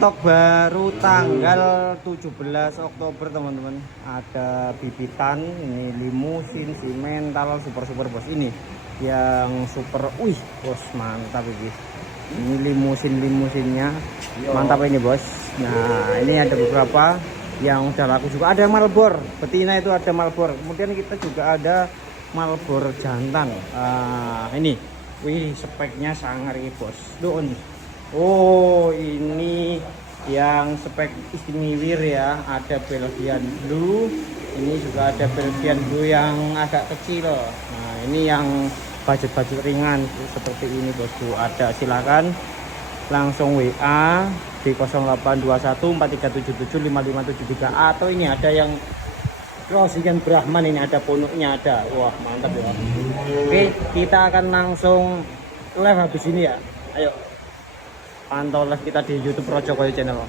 stok baru tanggal 17 Oktober teman-teman. Ada bibitan, ini limusin, simental, super bos. Ini yang super, wih bos mantap ini. Ini limusinnya mantap ini bos. Nah ini ada beberapa yang udah laku juga. Ada Marlboro betina, itu ada Marlboro. Kemudian kita juga ada Marlboro jantan. Ini, wih speknya sangar ini bos. Duh nih. Oh ini yang spek istimewir ya. Ada Belgian Blue. Ini juga ada Belgian Blue yang agak kecil. Nah ini yang budget ringan seperti ini bosku. Ada, silakan langsung WA di 082143775573, atau ini ada yang Rosigan Brahman, ini ada ponoknya ada. Wah mantap ya. Oke, kita akan langsung live habis ini ya. Ayo pantau live kita di YouTube Rojokoyo Channel.